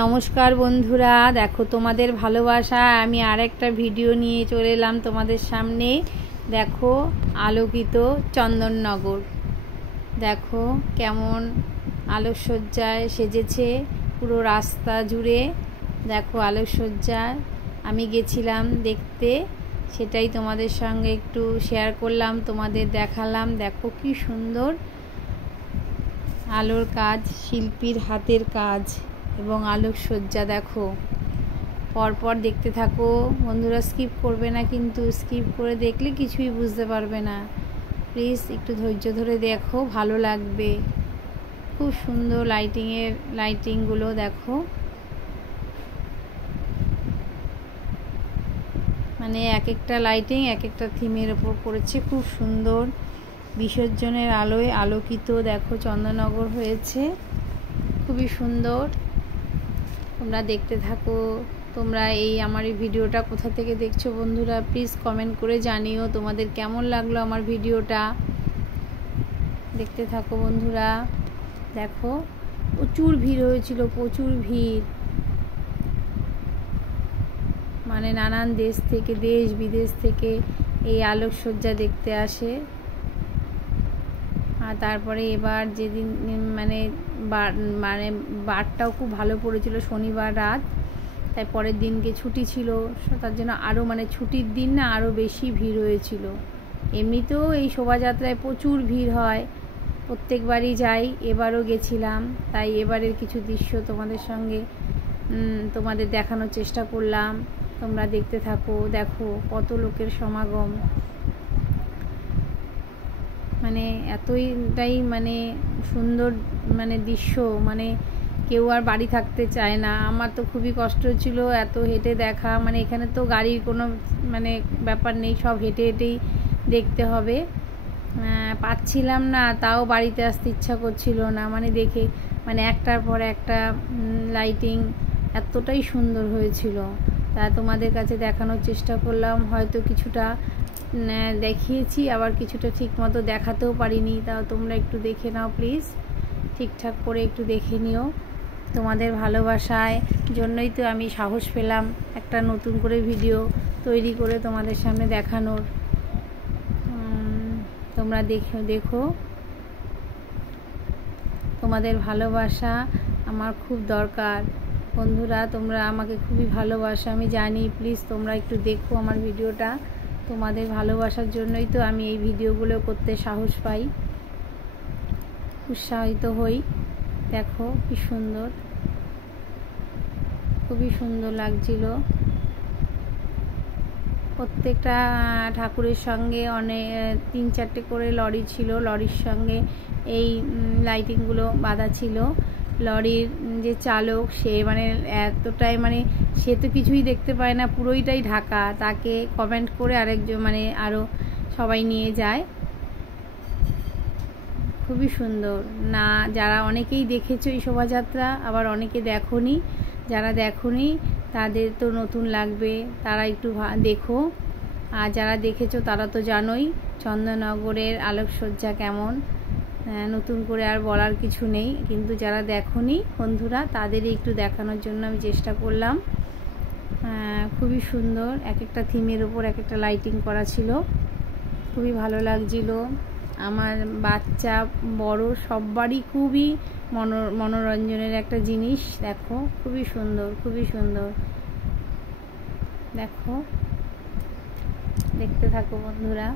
নমস্কার বন্ধুরা, দেখো তোমাদের ভালোবাসা আমি আরেকটা ভিডিও নিয়ে চলে এলাম তোমাদের সামনে। দেখো আলোকিত চন্দননগর, দেখো কেমন আলোকসজ্জায় সেজেছে পুরো রাস্তা জুড়ে। দেখো আলোকসজ্জায় আমি গেছিলাম দেখতে, সেটাই তোমাদের সঙ্গে একটু শেয়ার করলাম, তোমাদের দেখালাম। দেখো কি সুন্দর আলোর কাজ, শিল্পীর হাতের কাজ এবং আলোকসজ্জা। দেখো পরপর দেখতে থাকো বন্ধুরা, স্কিপ করবে না কিন্তু, স্কিপ করে দেখলে কিছুই বুঝতে পারবে না। প্লিজ একটু ধৈর্য ধরে দেখো, ভালো লাগবে। খুব সুন্দর লাইটিংগুলো দেখো, মানে এক একটা লাইটিং এক একটা থিমের ওপর করেছে, খুব সুন্দর। বিসর্জনের আলোয় আলোকিত দেখো চন্দননগর হয়েছে, খুবই সুন্দর। তোমরা দেখতে থাকো। তোমরা আমার এই ভিডিওটা কোথা থেকে দেখছো বন্ধুরা, প্লিজ কমেন্ট করে জানিও তোমাদের কেমন লাগলো আমার ভিডিওটা। দেখতে থাকো বন্ধুরা। দেখো প্রচুর ভিড় হয়েছিল, প্রচুর ভিড়, মানে নানান দেশ থেকে, দেশ বিদেশ থেকে এই আলোকসজ্জা দেখতে আসে। আর তারপরে এবার যেদিন মানে বারটাও খুব ভালো পড়েছিল, শনিবার রাত, তাই পরের দিনকে ছুটি ছিল, তার জন্য আরও মানে ছুটির দিন না আরও বেশি ভিড় হয়েছিল। এমনিতেও এই শোভাযাত্রায় প্রচুর ভিড় হয়, প্রত্যেকবারই যাই, এবারও গেছিলাম, তাই এবারের কিছু দৃশ্য তোমাদের সঙ্গে তোমাদের দেখানোর চেষ্টা করলাম। তোমরা দেখতে থাকো। দেখো কত লোকের সমাগম, মানে এতটাই মানে সুন্দর মানে দৃশ্য, মানে কেউ আর বাড়ি থাকতে চায় না। আমার তো খুবই কষ্ট ছিল এত হেঁটে দেখা, মানে এখানে তো গাড়ির কোনো মানে ব্যাপার নেই, সব হেঁটে হেঁটেই দেখতে হবে। পাচ্ছিলাম না, তাও বাড়িতে আসতে ইচ্ছা করছিল না, মানে দেখে মানে একটার পর একটা লাইটিং এতটাই সুন্দর হয়েছিল, তা তোমাদের কাছে দেখানোর চেষ্টা করলাম। হয়তো কিছুটা দেখিয়েছি, আবার কিছুটা ঠিক মতো দেখাতেও পারিনি, তাও তোমরা একটু দেখে নাও প্লিজ, ঠিকঠাক করে একটু দেখে নিও। তোমাদের ভালোবাসায় জন্যই তো আমি সাহস পেলাম একটা নতুন করে ভিডিও তৈরি করে তোমাদের সামনে দেখানোর। তোমরা দেখো, তোমাদের ভালোবাসা আমার খুব দরকার বন্ধুরা, তোমরা আমাকে খুবই ভালোবাসো আমি জানি। প্লিজ তোমরা একটু দেখো আমার ভিডিওটা, তোমাদের ভালোবাসার জন্যই তো আমি এই ভিডিওগুলো করতে সাহস পাই, উৎসাহিত হই। দেখো কি সুন্দর, খুবই সুন্দর লাগছিল। প্রত্যেকটা ঠাকুরের সঙ্গে অনেক 3-4টে করে লরি ছিল, লরির সঙ্গে এই লাইটিংগুলো বাঁধা ছিল। লরির যে চালক সে মানে এতটাই মানে সে তো কিছুই দেখতে পায় না, পুরোইটাই ঢাকা, তাকে কমেন্ট করে আরেকজন মানে আরও সবাই নিয়ে যায়। খুবই সুন্দর না, যারা অনেকেই দেখেছো এই শোভাযাত্রা, আবার অনেকে দেখোনি, যারা দেখোনি তাদের তো নতুন লাগবে, তারা একটু দেখো। আর যারা দেখেছো তারা তো জানোই চন্দননগরের আলোকসজ্জা কেমন, নতুন করে আর বলার কিছু নেই। কিন্তু যারা দেখোনি বন্ধুরা, তাদেরই একটু দেখানোর জন্য আমি চেষ্টা করলাম। খুবই সুন্দর, এক একটা থিমের ওপর এক একটা লাইটিং করা ছিল, খুবই ভালো লাগছিল। আমার বাচ্চা বড় সববারই খুবই মনোরঞ্জনের একটা জিনিস। দেখো খুবই সুন্দর, খুবই সুন্দর। দেখো দেখতে থাকো বন্ধুরা।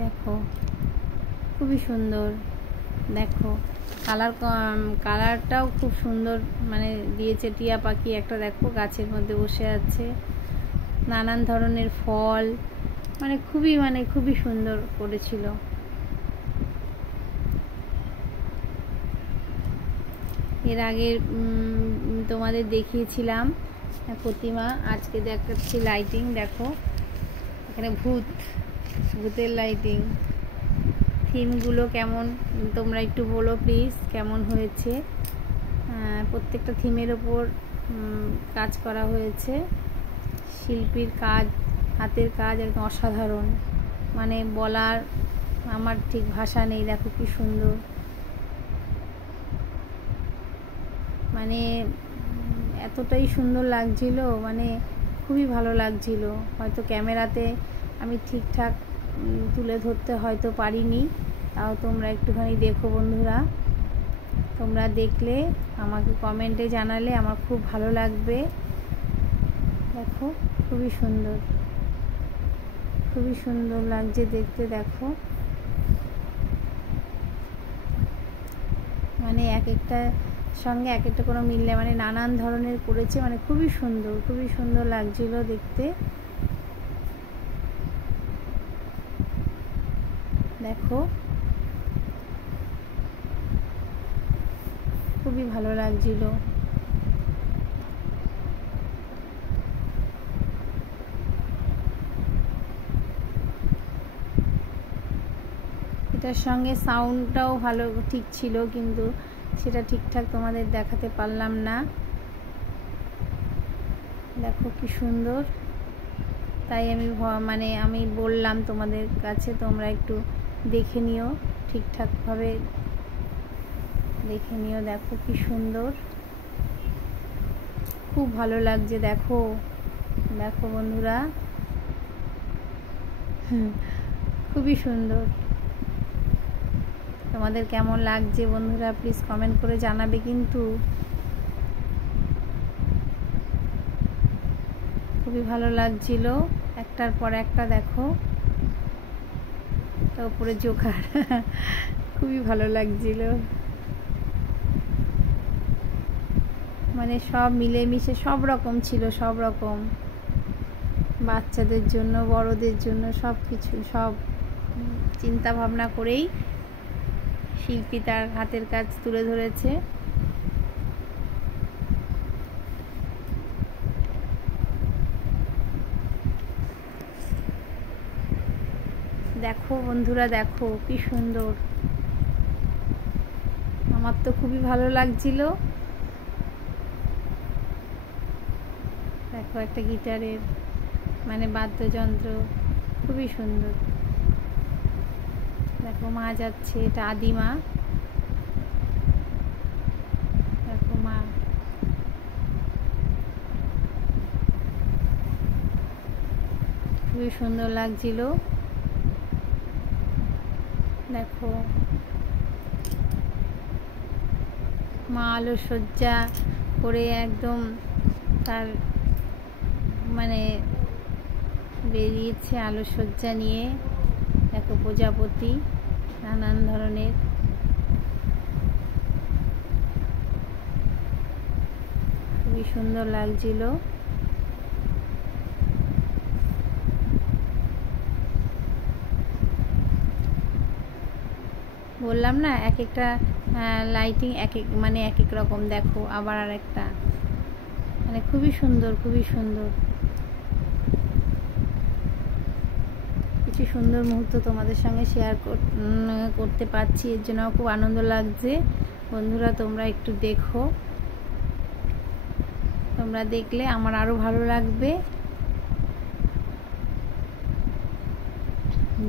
দেখো খুবই সুন্দর, দেখো কালারটাও খুব সুন্দর মানে দিয়েছে। টিয়া পাখি একটা দেখো গাছের মধ্যে বসে আছে, নানান ধরনের ফল, মানে খুবই সুন্দর করেছিল। এর আগে তোমাদের দেখিয়েছিলাম প্রতিমা, আজকে দেখাচ্ছি লাইটিং। দেখো এখানে ভূতের লাইটিং। থিমগুলো কেমন তোমরা একটু বলো প্লিজ, কেমন হয়েছে। প্রত্যেকটা থিমের ওপর কাজ করা হয়েছে, শিল্পীর কাজ, হাতের কাজ একদম অসাধারণ, মানে বলার আমার ঠিক ভাষা নেই। দেখো কি সুন্দর, মানে এতটাই সুন্দর লাগছিল, মানে খুবই ভালো লাগছিল। হয়তো ক্যামেরাতে আমি ঠিকঠাক তুলে ধরতে হয়তো পারিনি, তাও তোমরা একটুখানি দেখো বন্ধুরা। তোমরা দেখলে আমাকে কমেন্টে জানালে আমার খুব ভালো লাগবে। দেখো খুবই সুন্দর, খুবই সুন্দর লাগছে দেখতে। দেখো মানে এক একটা সঙ্গে এক একটা কোনো মিললে মানে নানান ধরনের করেছে, মানে খুবই সুন্দর, খুবই সুন্দর লাগছিল দেখতে। দেখো খুবই ভালো লাগছিল। এটার সঙ্গে সাউন্ডটাও ভালো ঠিক ছিল, কিন্তু সেটা ঠিকঠাক তোমাদের দেখাতে পারলাম না। দেখো কি সুন্দর, তাই আমি আমি বললাম তোমাদের কাছে তোমরা একটু দেখে নিও, ঠিকঠাকভাবে দেখে নিও। দেখো কি সুন্দর, খুব ভালো লাগছে। দেখো দেখো বন্ধুরা, খুবই সুন্দর। তোমাদের কেমন লাগছে বন্ধুরা প্লিজ কমেন্ট করে জানাবে কিন্তু। খুবই ভালো লাগছিল, একটার পর একটা। দেখো তারপরে জোকার, খুবই ভালো লাগছিল। মানে সব মিলেমিশে সব রকম ছিল, সব রকম, বাচ্চাদের জন্য বড়দের জন্য সব কিছু, সব চিন্তা ভাবনা করেই শিল্পী তার হাতের কাজ তুলে ধরেছে। দেখো বন্ধুরা, দেখো কি সুন্দর, আমার তো খুবই ভালো লাগছিল। দেখো একটা গিটারের মানে বাদ্যযন্ত্র, খুবই সুন্দর। দেখো মা যাচ্ছে, এটা আদিমা। দেখো মা, খুবই সুন্দর লাগছিল। দেখো মা আলোকসজ্জা করে একদম তার মানে বেরিয়েছে আলোকসজ্জা নিয়ে। দেখো প্রজাপতি, নানান ধরনের, খুবই সুন্দর লাগছিল। বললাম না এক একটা লাইটিং এক এক মানে এক এক রকম। দেখো আবার আর একটা, মানে খুবই সুন্দর, খুবই সুন্দর। কিছু সুন্দর মুহূর্ত তোমাদের সঙ্গে শেয়ার করতে পারছি, এর জন্য খুব আনন্দ লাগছে। বন্ধুরা তোমরা একটু দেখো, তোমরা দেখলে আমার আরো ভালো লাগবে।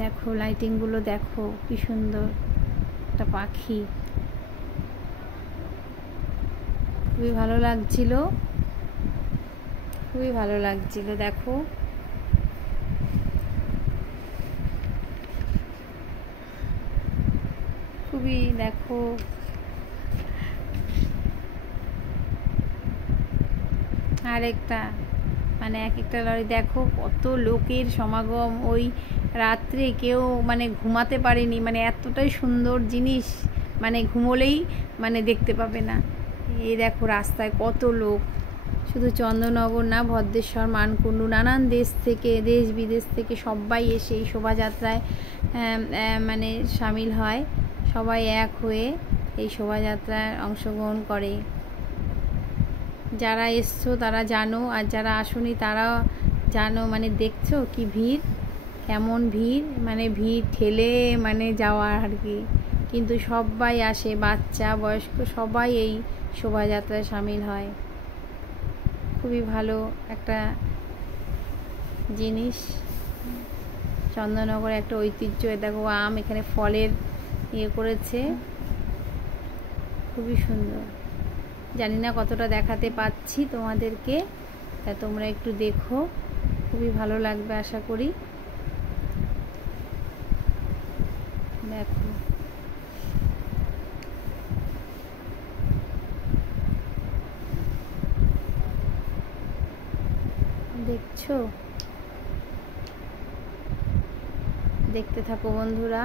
দেখো লাইটিংগুলো দেখো কি সুন্দর, একটা পাখি, খুবই ভালো লাগছিল, খুবই ভালো লাগছিল। দেখো খুবই, দেখো আর একটা মানে এক একটা লরি। দেখো কত লোকের সমাগম, ওই রাত্রে কেউ মানে ঘুমাতে পারেনি, মানে এতটাই সুন্দর জিনিস, মানে ঘুমোলেই মানে দেখতে পাবে না। এই দেখো রাস্তায় কত লোক, শুধু চন্দননগর না, ভদ্রেশ্বর, মানকুণ্ডু, নানান দেশ থেকে, দেশ বিদেশ থেকে সবাই এসে এই শোভাযাত্রায় মানে সামিল হয়। সবাই এক হয়ে এই শোভাযাত্রায় অংশগ্রহণ করে। যারা এসছো তারা জানো, আর যারা আসোনি তারা জানো। মানে দেখছো কি ভিড়, কেমন ভিড়, মানে ভিড় ঠেলে মানে যাওয়া আর কি। কিন্তু সবাই আসে, বাচ্চা বয়স্ক সবাই এই শোভাযাত্রায় সামিল হয়। খুবই ভালো একটা জিনিস, চন্দননগরে একটা ঐতিহ্য। দেখো আম, এখানে ফলের ইয়ে করেছে, খুবই সুন্দর। জানি না কতটা দেখাতে পাচ্ছি তোমাদেরকে, তা তোমরা একটু দেখো, খুবই ভালো লাগবে আশা করি। দেখো দেখছো, দেখতে থাকো বন্ধুরা।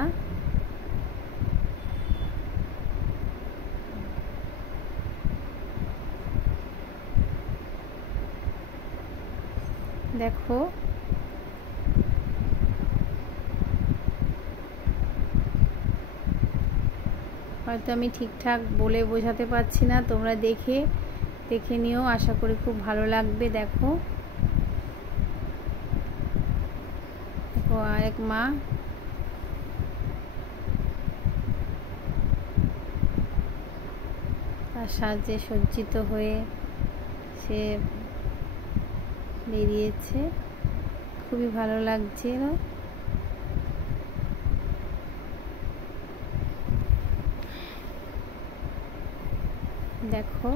দেখো হয়তো আমি ঠিকঠাক বলে বোঝাতে পারছি না, তোমরা দেখে নিও, আশা করি খুব ভালো লাগবে। দেখো দেখো আরেক মা, তার সাহায্যে সজ্জিত হয়ে সে বেরিয়েছে, খুবই ভালো লাগছে। দেখো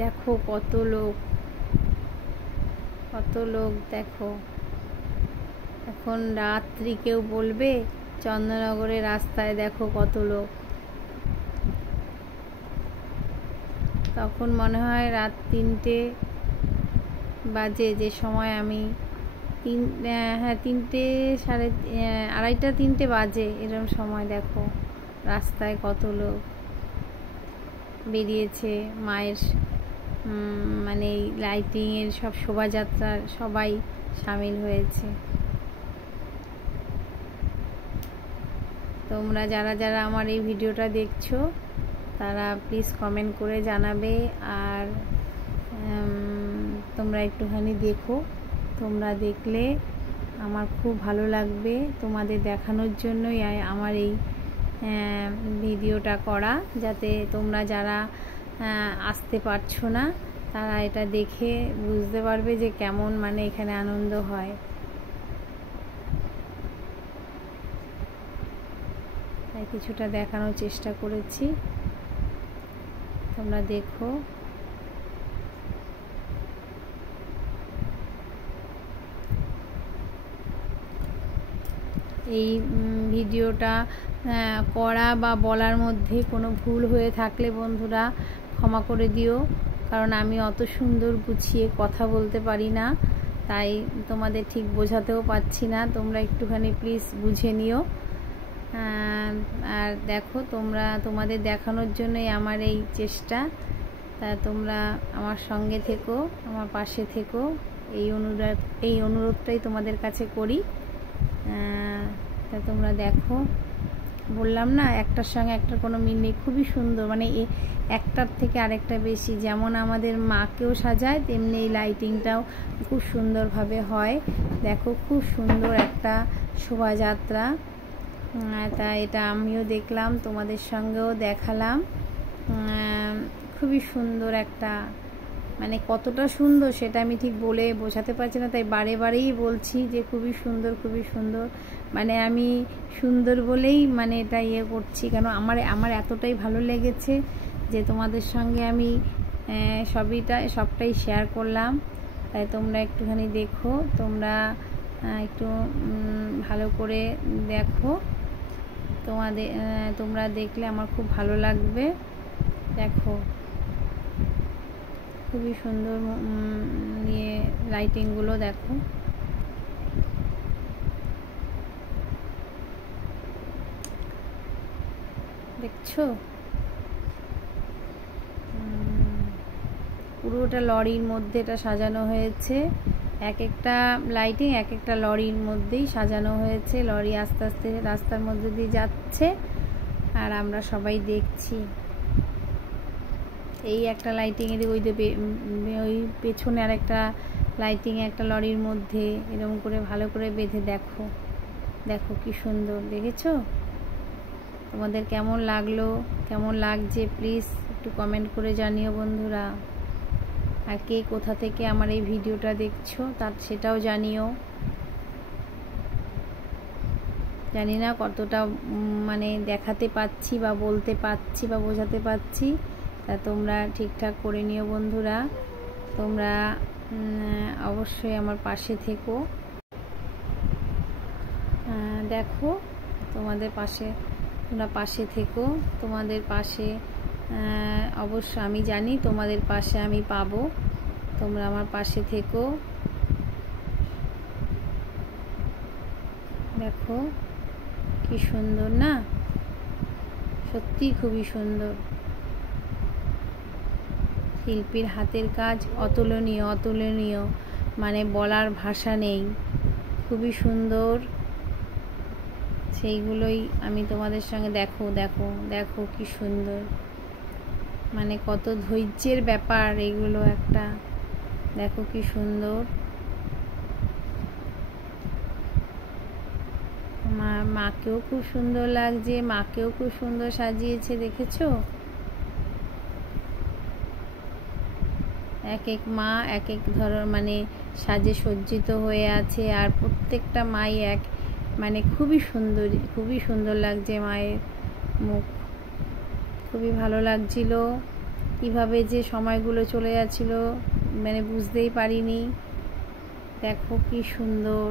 দেখো কত লোক দেখো, এখন রাত্রি কেউ বলবে চন্দননগরের রাস্তায় দেখো কত লোক, তখন মনে হয় রাত 3টে বাজে, যে সময় আমি 3টে সাড়ে 2:30 3টে বাজে এরকম সময়। দেখো রাস্তায় কত লোক বেরিয়েছে, মায়ের মানে লাইটিংয়ের সব শোভাযাত্রার সবাই সামিল হয়েছে। তোমরা যারা আমার এই ভিডিওটা দেখছো তারা প্লিজ কমেন্ট করে জানাবে, আর তোমরা একটুখানি দেখো, তোমরা দেখলে আমার খুব ভালো লাগবে। তোমাদের দেখানোর জন্যই আমার এই ভিডিওটা করা, যাতে তোমরা যারা আসতে পারছো না তারা এটা দেখে বুঝতে পারবে যে কেমন মানে এখানে আনন্দ হয়। তাই কিছুটা দেখানোর চেষ্টা করেছি, তোমরা দেখো। এই ভিডিওটা করা বা বলার মধ্যে কোনো ভুল হয়ে থাকলে বন্ধুরা ক্ষমা করে দিও, কারণ আমি অত সুন্দর গুছিয়ে কথা বলতে পারি না, তাই তোমাদের ঠিক বোঝাতেও পারছি না, তোমরা একটুখানি প্লিজ বুঝে নিও। আর দেখো তোমাদের দেখানোর জন্যই আমার এই চেষ্টা, তা তোমরা আমার সঙ্গে থেকো, আমার পাশে থেকো, এই অনুরোধটাই তোমাদের কাছে করি। তা তোমরা দেখো, বললাম না একটার সঙ্গে একটার কোনো মিল নেই, খুবই সুন্দর, মানে একটার থেকে আরেকটা বেশি। যেমন আমাদের মাকেও সাজায় তেমনি এই লাইটিংটাও খুব সুন্দরভাবে হয়। দেখো খুব সুন্দর একটা শোভাযাত্রা, তা এটা আমিও দেখলাম, তোমাদের সঙ্গেও দেখালাম। খুবই সুন্দর একটা, মানে কতটা সুন্দর সেটা আমি ঠিক বলে বোঝাতে পারছি না, তাই বারেই বলছি যে খুবই সুন্দর, খুবই সুন্দর। মানে আমি সুন্দর বলেই মানে এটা করছি, কেন আমার এতটাই ভালো লেগেছে যে তোমাদের সঙ্গে আমি সবটাই শেয়ার করলাম। তাই তোমরা একটুখানি দেখো, একটু ভালো করে দেখো, তোমরা দেখলে আমার খুব ভালো লাগবে। দেখো খুবই সুন্দর নিয়ে লাইটিংগুলো দেখো। দেখছো পুরোটা লরির মধ্যে এটা সাজানো হয়েছে, এক একটা লাইটিং এক একটা লরির মধ্যেই সাজানো হয়েছে। লরি আস্তে আস্তে রাস্তার মধ্যে দিয়ে যাচ্ছে আর আমরা সবাই দেখছি। এই একটা লাইটিংয়ের ওই পেছনে আর একটা লাইটিং একটা লরির মধ্যে এরকম করে ভালো করে বেঁধে দেখো, দেখো কি সুন্দর। দেখেছো? তোমাদের কেমন লাগলো, কেমন লাগছে প্লিজ একটু কমেন্ট করে জানিও বন্ধুরা। আর কে কোথা থেকে আমার এই ভিডিওটা দেখছো সেটাও জানিও। জানি না কতটা মানে দেখাতে পাচ্ছি বা বলতে পাচ্ছি বা বোঝাতে পাচ্ছি, তা তোমরা ঠিকঠাক করে নিও বন্ধুরা। তোমরা অবশ্যই আমার পাশে থেকো। দেখো তোমাদের পাশে, তোমরা পাশে থেকো, তোমাদের পাশে অবশ্য আমি জানি তোমাদের পাশে আমি পাবো, তোমরা আমার পাশে থেকো। দেখো কি সুন্দর না, সত্যি খুবই সুন্দর। শিল্পীর হাতের কাজ অতুলনীয়, অতুলনীয়, মানে বলার ভাষা নেই, খুবই সুন্দর। সেইগুলোই আমি তোমাদের সঙ্গে দেখো দেখো দেখো কি সুন্দর, মানে কত ধৈর্যের ব্যাপার এগুলো একটা। দেখো কি সুন্দর। মাকেও খুব সুন্দর লাগছে, মাকেও খুব সুন্দর সাজিয়েছে, দেখেছো? এক এক মা এক এক ধরনের মানে সাজে সজ্জিত হয়ে আছে, আর প্রত্যেকটা মাই এক মানে খুবই সুন্দরী, খুবই সুন্দর লাগছে মায়ের মুখ, খুবই ভালো লাগছিল। কিভাবে যে সময়গুলো চলে যাচ্ছিল মানে বুঝতেই পারিনি। দেখো কি সুন্দর,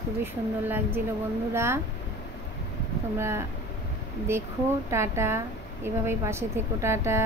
খুবই সুন্দর লাগছিল বন্ধুরা। তোমরা দেখো, টাটা, এভাবেই পাশে থেকো, টাটা।